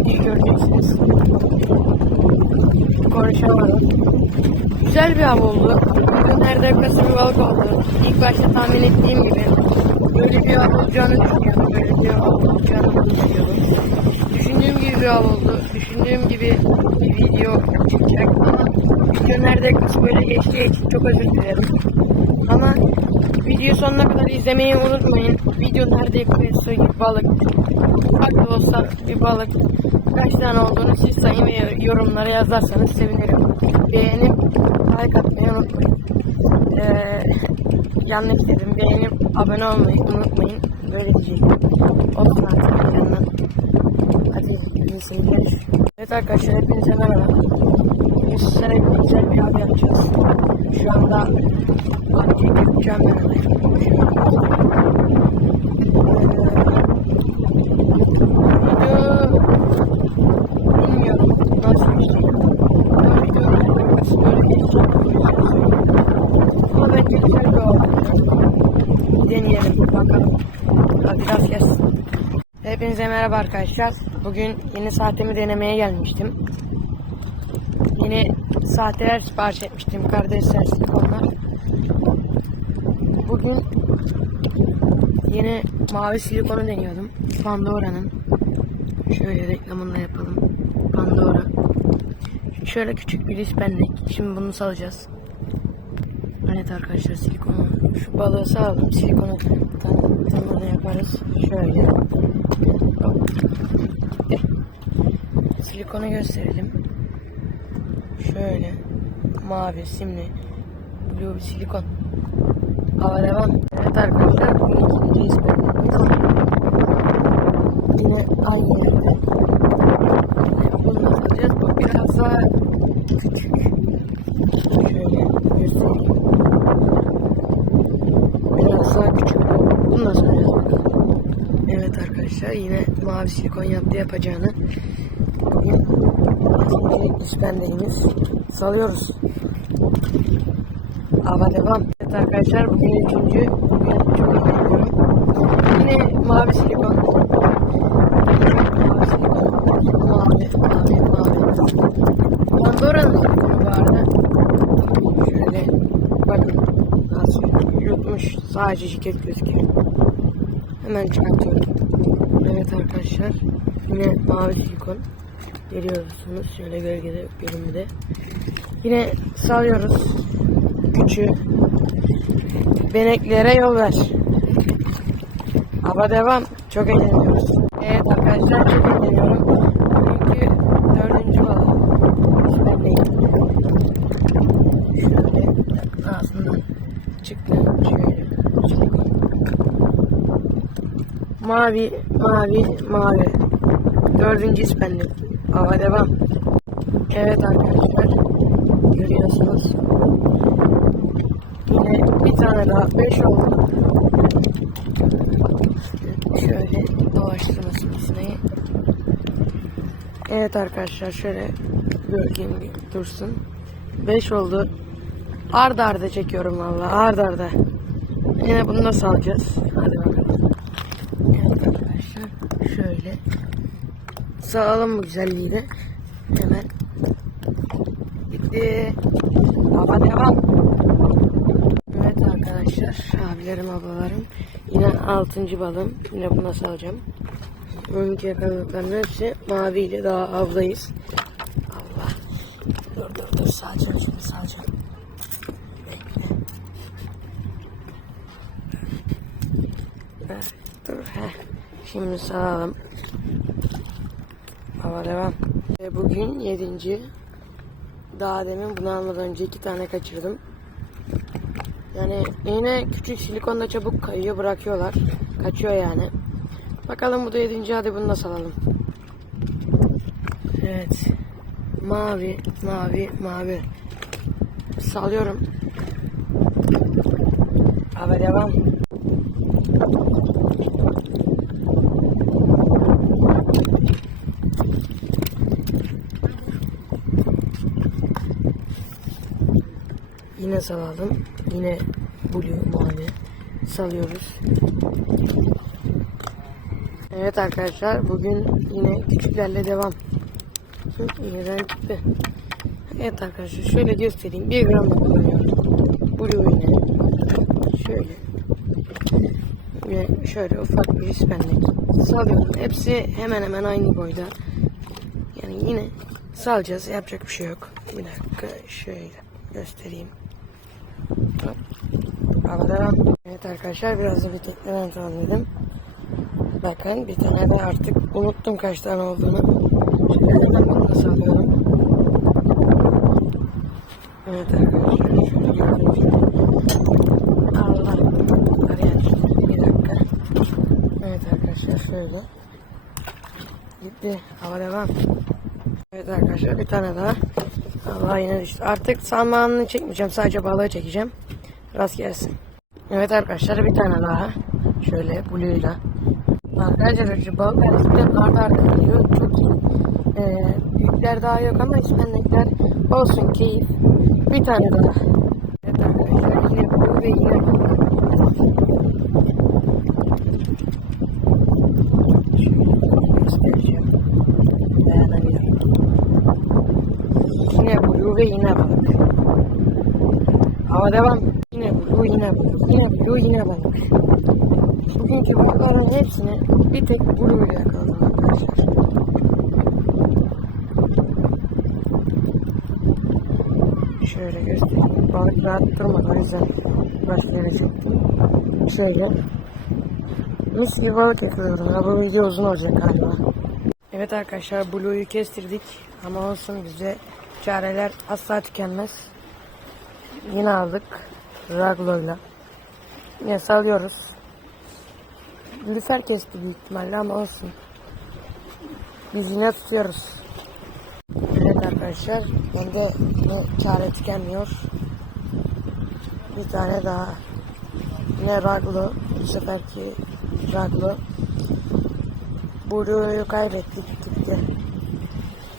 videoyu göreceksiniz. Konuşamadım. Güzel bir av oldu. Nerede yakası bir balık oldu. İlk başta tahmin ettiğim gibi böyle bir av olacağını düşünüyordum. Böyle bir av olacağını düşünüyordum. Düşündüğüm gibi bir av oldu. Düşündüğüm gibi bir video çıkacak ama video nerede yakası böyle geçtiği için çok özür dilerim. Ama videoyu sonuna kadar izlemeyi unutmayın. Video nerede yakıyorsa bir balık. Ufak da olsa bir balık. Kaç tane olduğunu siz sayın ve yorumlara yazarsanız sevinirim. Beğenip like atmayı unutmayın. Ee, yanlış dedim. Beğenip abone olmayı unutmayın. Böyle diyecektim. Olsun artık yandan. Hadi hepinizi seviyoruz. Evet arkadaşlar hepinize merhaba. Bugün sizlere güzel bir abi yapacağız. Şu anda şey. Bir oldu. Deneyelim bakalım. Hadi biraz gelsin. Hepinize merhaba arkadaşlar. Bugün yeni saatimi denemeye gelmiştim. Yeni saatler sipariş etmiştim. Kardeş servislik onlar. Bugün yeni mavi silikonu deniyordum. Pandora'nın. Şöyle reklamını da yapalım. Pandora. Şöyle küçük bir ispennek. Şimdi bunu salacağız. Evet arkadaşlar silikonu. Şu balığı saldım. Silikonu tanımını yaparız. Şöyle. Silikonu gösterelim. Şöyle. Mavi, simli. Blue bir silikon. Devam. Evet arkadaşlar bugün ikinci ispenlerimiz. Yine aynı yerde. Bunu alacağız. Bu biraz daha küçük. Şöyle göstereyim. Biraz daha küçük. Bunu da. Evet arkadaşlar yine mavi silikon yaptı yapacağını. İspenlerimiz. Salıyoruz. Hava devam. Evet arkadaşlar bugün üçüncü. Bugün çok eğleniyorum. Yine mavi silikon. Mavi silikon. Mavi, mavi, mavi. Pandora'nın silikonu vardı. Şöyle bakın nasıl yutmuş. Sadece şirket gözüküyor. Hemen çıkartıyorum. Evet arkadaşlar. Yine mavi silikon. Görüyorsunuz şöyle gölgede görünümde. Yine salıyoruz küçüğü. Beneklere yol ver. Hava devam. Çok eğleniyoruz. Evet arkadaşlar çok eğleniyorum. Bugünkü dördüncü balon. Ben değil. Şöyle ağzından çıktı. Şöyle. Mavi, mavi, mavi. Dördüncü ispendik. Hava devam. Evet arkadaşlar. Görüyorsunuz. Yine bir tane daha. Beş oldu. Şöyle dolaştırmasın makineyi. Evet arkadaşlar şöyle gölgem dursun. Beş oldu. Arda arda çekiyorum valla. Arda arda. Yine bunu da salacağız. Hadi bakalım. Evet arkadaşlar. Şöyle. Sağalım bu güzelliği de. Hemen. Gitti. Hava devam. Evet arkadaşlar. Abilerim ablalarım. Yine altıncı balım. Yine bunu nasıl alacağım? Bugünkü yakaladıklarının hepsi maviyle daha avdayız. Allah. Dur dur dur. Sağacağım şimdi. Ver, Dur. Heh. Şimdi sağalım. Hava devam. Ve bugün yedinci. Daha demin bunu almadan önce iki tane kaçırdım. Yani yine küçük silikonda çabuk kayıyor bırakıyorlar. Kaçıyor yani. Bakalım bu da yedinci hadi bunu da salalım. Evet. Mavi, mavi, mavi. Salıyorum. Hava devam. Yine salalım. Yine blue mavi salıyoruz. Evet arkadaşlar bugün yine küçüklerle devam. İğneden çıktı. Evet arkadaşlar şöyle göstereyim. 1 gram da kullanıyorum. Blue iğne. Şöyle. Ve şöyle ufak bir ispendik. Salıyorum. Hepsi hemen hemen aynı boyda. Yani yine salacağız. Yapacak bir şey yok. Bir dakika şöyle göstereyim. Havada. Evet arkadaşlar biraz da tekrar tamamladım. Bakın bir tane de artık unuttum kaç tane olduğunu. Şöyle hemen bunu da sallıyorum. Evet arkadaşlar şöyle gördüğünüz. Allah. Araya düştü. Bir dakika. Evet arkadaşlar şöyle. Gitti. Hava devam. Evet arkadaşlar bir tane daha. Allah yine düştü. Artık samanını çekmeyeceğim. Sadece balığı çekeceğim. Rast gelsin. Evet arkadaşlar bir tane daha. Şöyle blue'yla. Arkadaşlar şu balıklar cidden arda arda geliyor. Çok iyi. Ee, büyükler daha yok ama ispenekler olsun keyif. Bir tane daha. Evet arkadaşlar yine blue ve yine Şöyle göstereceğim. Dayanamıyorum. Yine blue ve yine balık. Hava devam. Yine blue yine balık. Yine blue yine balık. Bugünkü balıkların hepsini bir tek blue ile yakaladım arkadaşlar. Şöyle göstereyim. Balık rahat durmadı. O yüzden başka yere. Şöyle. Mis gibi balık yakalıyorum. Ya bu video uzun olacak galiba. Evet arkadaşlar Blue'yu kestirdik. Ama olsun bize çareler asla tükenmez. Yine aldık. Raglo'yla. Yine salıyoruz. Lüfer kesti büyük ihtimalle ama olsun. Biz yine tutuyoruz. Evet arkadaşlar. Bende yine çare tükenmiyor. Bir tane daha. Yine Raglo. Bu seferki Raglo. Blue'yu kaybettik gitti.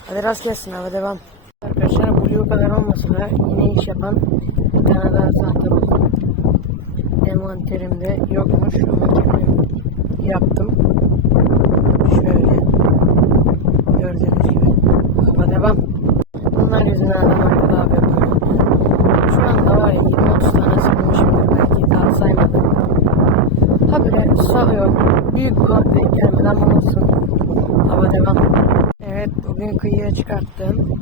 Hadi rast gelsin hava devam. Arkadaşlar Blue kadar olmasa da yine iş yapan bir tane daha sahte buldum. Envanterimde yokmuş ama kendim yaptım. Şöyle. Gördüğünüz gibi. Hava devam. Bunlar yüzünden adam arkada abi yapıyor. Şu anda var ya 20-30 tane sanmışımdır belki daha saymadım. Habire salıyorum. Büyük bir balık denk gelmedi ama olsun. Hava devam. Evet bugün kıyıya çıkarttım.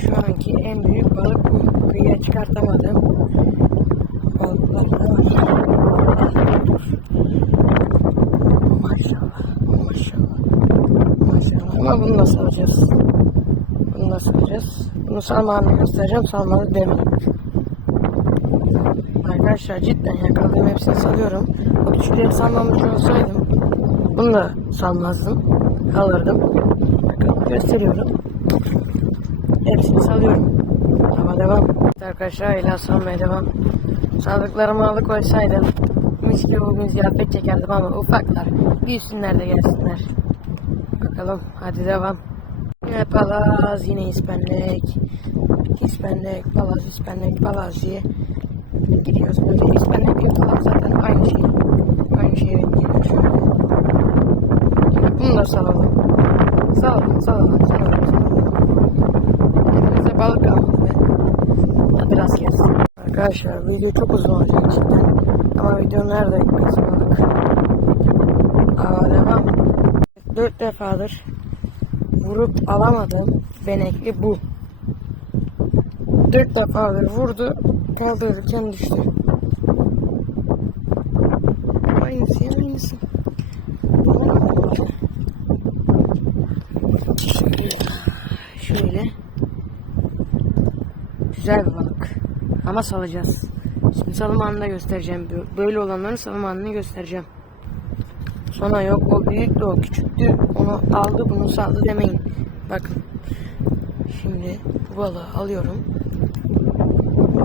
Şu anki en büyük balık bu. Kıyıya çıkartamadım. Balıklar da var. Maşallah. Maşallah. Maşallah. Ama bunu nasıl alacağız? Bunu nasıl alacağız? Bunu salmağını göstereceğim. Salmalı demeyin. Arkadaşlar cidden yakaladığım hepsini salıyorum. O küçükleri salmamış olsaydım bunu da salmazdım. Alırdım. Bakın gösteriyorum. Hepsini salıyorum. Ama devam. Evet Arkadaşlar ila salmaya devam. Saldıklarımı alıkoysaydım mis gibi bugün ziyafet çekerdim ama ufaklar. Büyüsünler de gelsinler. Bakalım hadi devam. Yine palaz yine ispenlek. İspenlek, palaz, ispenlek, palaz diye gidiyoruz böyle. İspenlek ve palaz zaten aynı şey. Aynı şeye geliyor şöyle. Bunu da salalım. Salalım, salalım, salalım, Elimizde balık kalmadı be. Ya biraz gelsin. Arkadaşlar video çok uzun olacak cidden. Ama videonun her dakikası balık. Aa devam. Dört defadır vurup alamadım. Benekli bu. Dört defadır vurdu. Kaldırırken düştü. Aynısı ya aynısı. Şöyle. Şöyle. Güzel bir balık. Ama salacağız. Şimdi salım anını göstereceğim. Böyle olanların salım anını göstereceğim. Sonra yok o büyüktü o küçüktü. Onu aldı bunu saldı demeyin. Bakın. Şimdi bu balığı alıyorum.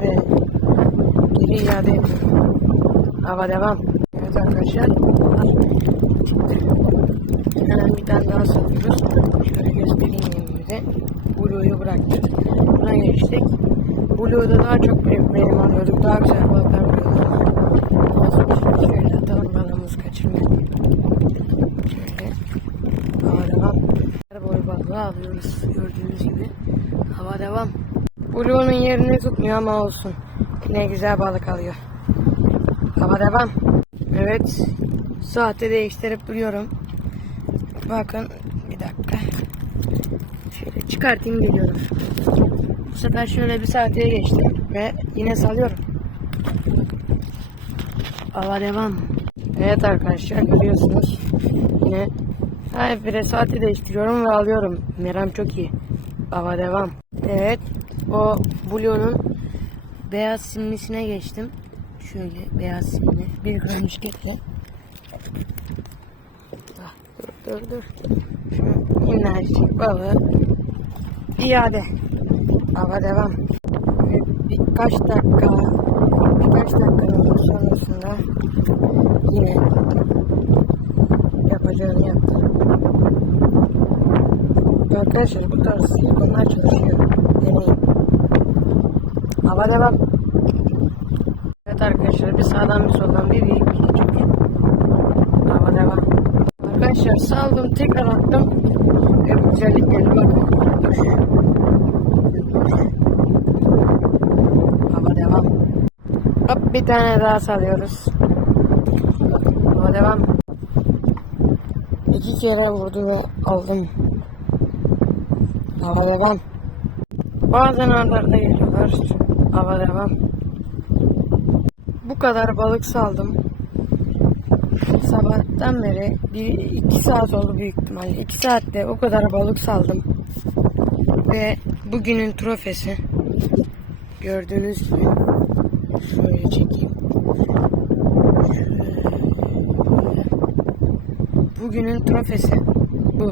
Ve geri iade ediyorum. Hava devam. Evet arkadaşlar. Hemen bir tane daha salıyoruz. Şöyle göstereyim elimize. Blue'yu bıraktık. Buna geçtik. Blue'da daha çok verim alıyorduk. Daha güzel balıklar buluyorduk. Şöyle atalım balığımızı kaçırmayalım. Şöyle ağırlamak. Boy balığı alıyoruz gördüğünüz gibi. Hava devam. Blue'nun yerini tutmuyor ama olsun. Ne güzel balık alıyor. Hava devam. Evet. Saatte değiştirip duruyorum. Bakın bir dakika. Şöyle çıkartayım geliyorum. Bu sefer şöyle bir saate geçtim ve yine salıyorum. Hava devam. Evet arkadaşlar görüyorsunuz. Yine her bire saati değiştiriyorum ve alıyorum. Meram çok iyi. Hava devam. Evet. O Blue'nun beyaz simlisine geçtim. Şöyle beyaz simli. Bir gram müşketle. Ah, dur dur dur. Şu minnacık balığı iade. Hava devam. Birkaç dakika birkaç dakikanın sonrasında yine yapacağını yaptı. Arkadaşlar bu tarz silikonlar çalışıyor. Deneyin. Hava devam. Evet arkadaşlar bir sağdan bir soldan bir büyük bir küçük. Hava devam. Arkadaşlar saldım tekrar attım. Ve güzellik geldi bakın. Dur. Dur. Hava devam. Hop bir tane daha salıyoruz. Hava devam. İki kere vurdu ve aldım. Hava devam. Bazen ardarda geliyorlar. Hava devam. Bu kadar balık saldım. Sabahtan beri bir iki saat oldu büyük ihtimalle. İki saatte o kadar balık saldım. Ve bugünün trofesi gördüğünüz gibi şöyle çekeyim. Bugünün trofesi bu.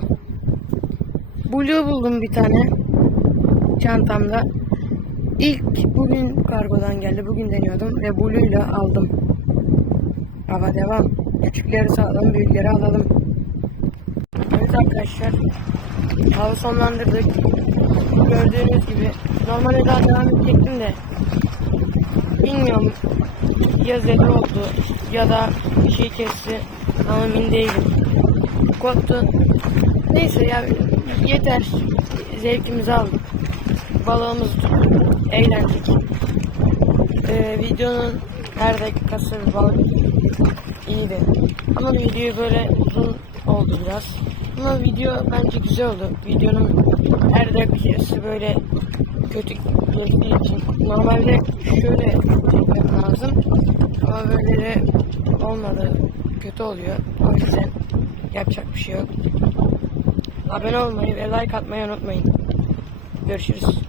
Blue buldum bir tane çantamda. İlk bugün kargodan geldi. Bugün deniyordum ve Blue ile aldım. Hava devam. Küçükleri sağlam, büyükleri alalım. Evet arkadaşlar. Hava sonlandırdık. Gördüğünüz gibi. Normalde daha devam edecektim de. Bilmiyorum. Ya zehir oldu ya da bir şey kesti. Ama emin değilim. Koptu. Neyse ya yeter. Zevkimizi aldık. Balığımızı tuttuk. Eğlendik. Ee, videonun her dakikası bir balık iyiydi. Ama videoyu böyle uzun oldu biraz. Ama video bence güzel oldu. Videonun her dakikası böyle kötü geçtiği için normalde şöyle çekmem lazım. Ama böyle olmadı. Kötü oluyor. O yüzden yapacak bir şey yok. Abone olmayı ve like atmayı unutmayın. Görüşürüz.